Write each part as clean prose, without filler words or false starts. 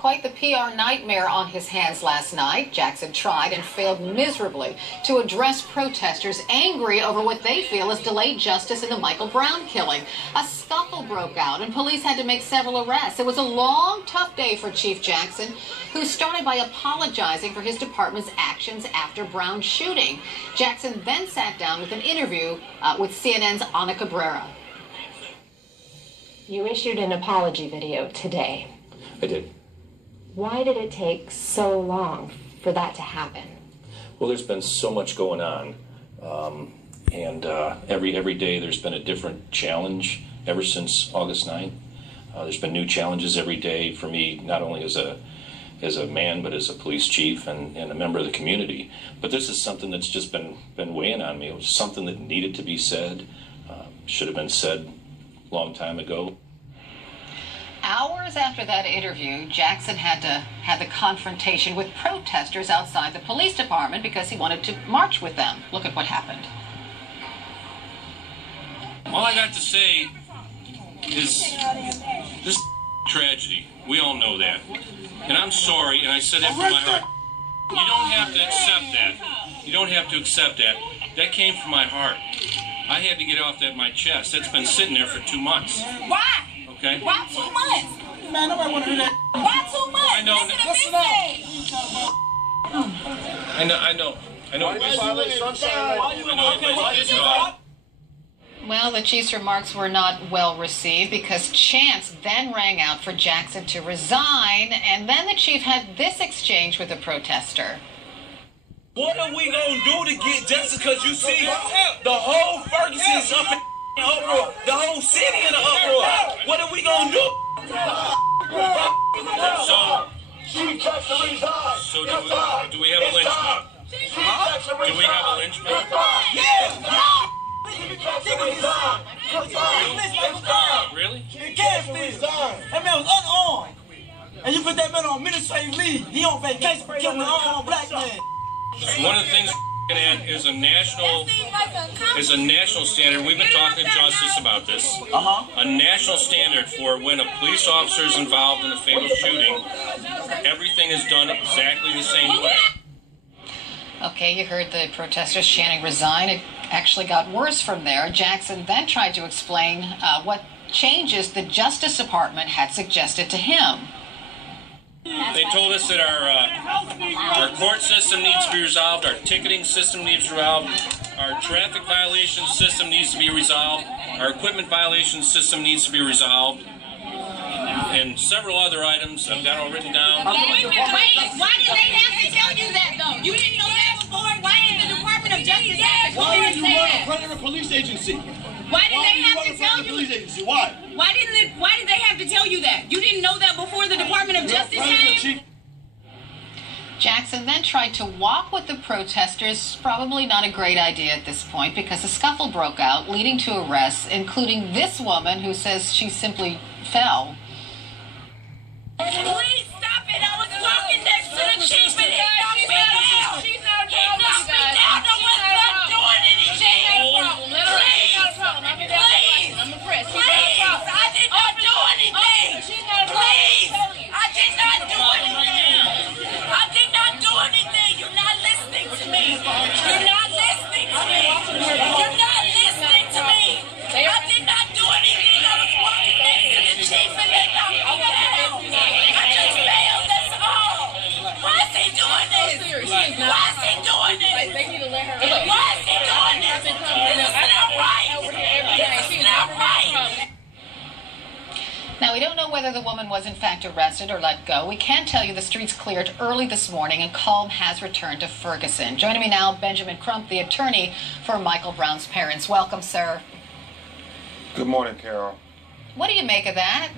quite the PR nightmare on his hands last night. Jackson tried and failed miserably to address protesters angry over what they feel is delayed justice in the Michael Brown killing. A scuffle broke out and police had to make several arrests. It was a long, tough day for Chief Jackson, who started by apologizing for his department's actions after Brown's shooting. Jackson then sat down with an interview with CNN's Ana Cabrera. You issued an apology video today. I did. Why did it take so long for that to happen? Well, there's been so much going on, and every day there's been a different challenge ever since August 9th. There's been new challenges every day for me, not only as a man, but as a police chief and a member of the community. But this is something that's just been weighing on me. It was something that needed to be said, should have been said a long time ago. Hours after that interview, Jackson had to have the confrontation with protesters outside the police department because he wanted to march with them. Look at what happened. All I got to say is this tragedy. We all know that. And I'm sorry, and I said that from my heart. You don't have to accept that. You don't have to accept that. That came from my heart. I had to get off that my chest. That's been sitting there for 2 months. Why? Okay? Why 2 months? Man, nobody want to hear that. Why 2 months? I know. Well, the chief's remarks were not well received because chants then rang out for Jackson to resign, and then the chief had this exchange with a protester. What are we gonna do to get justice? Because you see, the whole Furguson is up in uproar. The whole city in an uproar. What are we gonna do? So do we have a lynchman? Do we have a lynchman? Really? That man was unarmed. And you put that man on administrative leave. He on vacation for killing an unarmed black man. One of the things we're looking at is a national standard. We've been talking to Justice about this. A national standard for when a police officer is involved in a fatal shooting. Everything is done exactly the same way. Okay, you heard the protesters chanting resign. It actually got worse from there. Jackson then tried to explain what changes the Justice Department had suggested to him. They told us that our court system needs to be resolved, our ticketing system needs to be resolved, our traffic violation system needs to be resolved, our equipment violation system needs to be resolved, and several other items I've got all written down. Wait, why did they have to tell you that, though? You didn't know that before? Why did the Department of Justice have to Why come are and you say running that? in front of the police agency? Why did they have to tell you? Police agency? Why? Why did they have to tell you that? You didn't know that before the Department of Justice came? Jackson then tried to walk with the protesters, probably not a great idea at this point because a scuffle broke out, leading to arrests, including this woman who says she simply fell. Please stop it. I was walking next to the chief and he knocked me down. He knocked me down. I was not doing anything. Please. I did not do anything. Please. I did not do anything. I did not do anything. You're not listening to me. You're not listening to me. You're not listening to me. I did not do anything. I was walking next to the chief and they knocked me down. I just failed. That's all. Why is he doing this? Why is he doing this? Why is he doing this? This is not right. This is not right. Now, we don't know whether the woman was in fact arrested or let go. We can tell you the streets cleared early this morning and calm has returned to Furguson. Joining me now, Benjamin Crump, the attorney for Michael Brown's parents. Welcome, sir. Good morning, Carol. What do you make of that?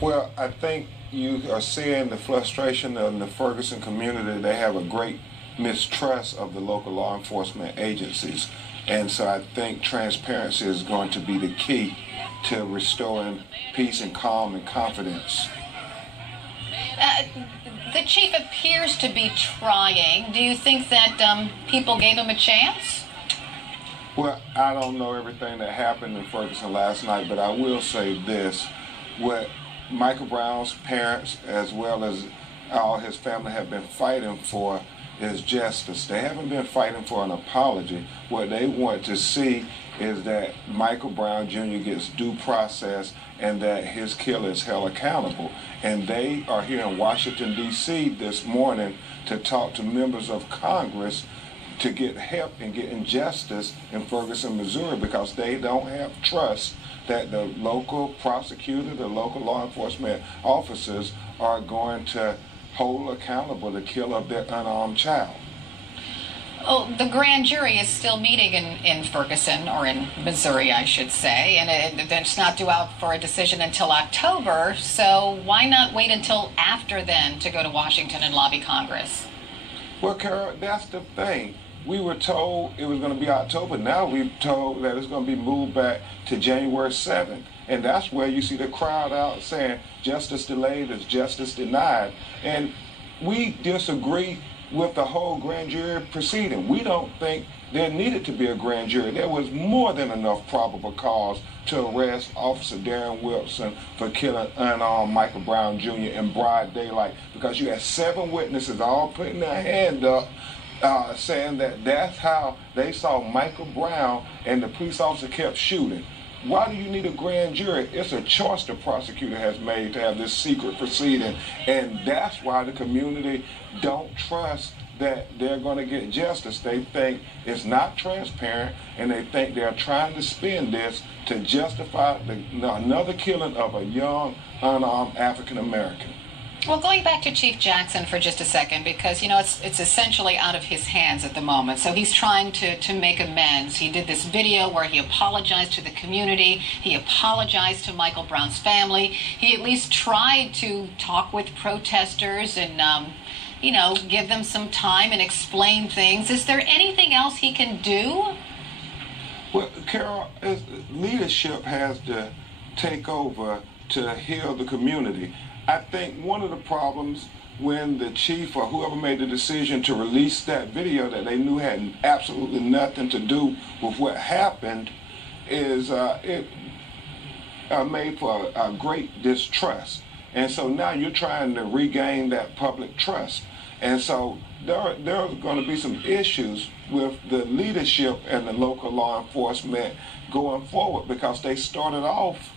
Well, I think you are seeing the frustration in the Furguson community. They have a great mistrust of the local law enforcement agencies. And so I think transparency is going to be the key to restoring peace and calm and confidence. The chief appears to be trying. Do you think that people gave him a chance? Well, I don't know everything that happened in Furguson last night, but I will say this. What Michael Brown's parents, as well as all his family, have been fighting for is justice. They haven't been fighting for an apology. What they want to see is that Michael Brown Jr. gets due process and that his killer is held accountable. And they are here in Washington, D.C. this morning to talk to members of Congress to get help in getting justice in Furguson, Missouri, because they don't have trust that the local prosecutor, the local law enforcement officers are going to hold accountable the killer of their unarmed child. Oh, the grand jury is still meeting in Furguson, or in Missouri, I should say, and it's not due out for a decision until October, so why not wait until after then to go to Washington and lobby Congress? Well, Carol, that's the thing. We were told it was going to be October. Now we're told that it's going to be moved back to January 7th. And that's where you see the crowd out saying justice delayed is justice denied. And we disagree with the whole grand jury proceeding. We don't think there needed to be a grand jury. There was more than enough probable cause to arrest Officer Darren Wilson for killing unarmed Michael Brown Jr. in broad daylight, because you had 7 witnesses all putting their hand up saying that that's how they saw Michael Brown, and the police officer kept shooting. Why do you need a grand jury? It's a choice the prosecutor has made to have this secret proceeding, and that's why the community don't trust that they're going to get justice. They think it's not transparent, and they think they're trying to spin this to justify another killing of a young, unarmed African American. Well, going back to Chief Jackson for just a second, because, you know, it's essentially out of his hands at the moment. So he's trying to make amends. He did this video where he apologized to the community. He apologized to Michael Brown's family. He at least tried to talk with protesters and, you know, give them some time and explain things. Is there anything else he can do? Well, Carol, leadership has to take over to heal the community. I think one of the problems when the chief or whoever made the decision to release that video that they knew had absolutely nothing to do with what happened is it made for a great distrust. And so now you're trying to regain that public trust. And so there are going to be some issues with the leadership and the local law enforcement going forward, because they started off,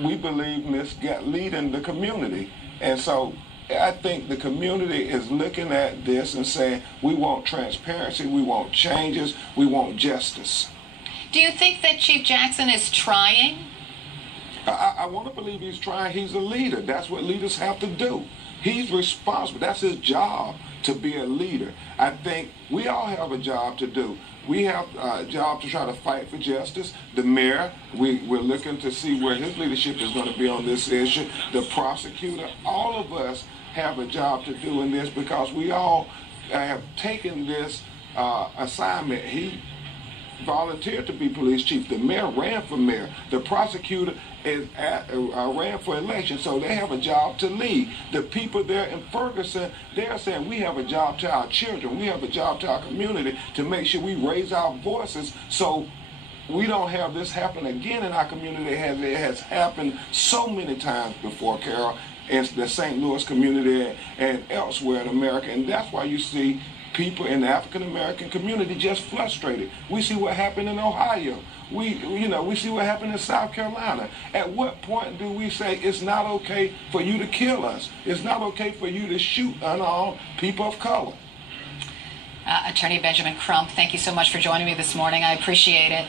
we believe, misleading the community. And so I think the community is looking at this and saying, we want transparency, we want changes, we want justice. Do you think that Chief Jackson is trying? I want to believe he's trying. He's a leader. That's what leaders have to do. He's responsible. That's his job, to be a leader. I think we all have a job to do. We have a job to try to fight for justice. The mayor, we're looking to see where his leadership is going to be on this issue. The prosecutor, all of us have a job to do in this, because we all have taken this assignment. He volunteered to be police chief. The mayor ran for mayor. The prosecutor ran for election, so they have a job to lead. The people there in Furguson, they're saying we have a job to our children, we have a job to our community to make sure we raise our voices so we don't have this happen again in our community. It has happened so many times before, Carol, in the St. Louis community and elsewhere in America. And that's why you see people in the African American community just frustrated. We see what happened in Ohio. We see what happened in South Carolina. At what point do we say it's not okay for you to kill us? It's not okay for you to shoot unarmed people of color? Attorney Benjamin Crump, thank you so much for joining me this morning. I appreciate it.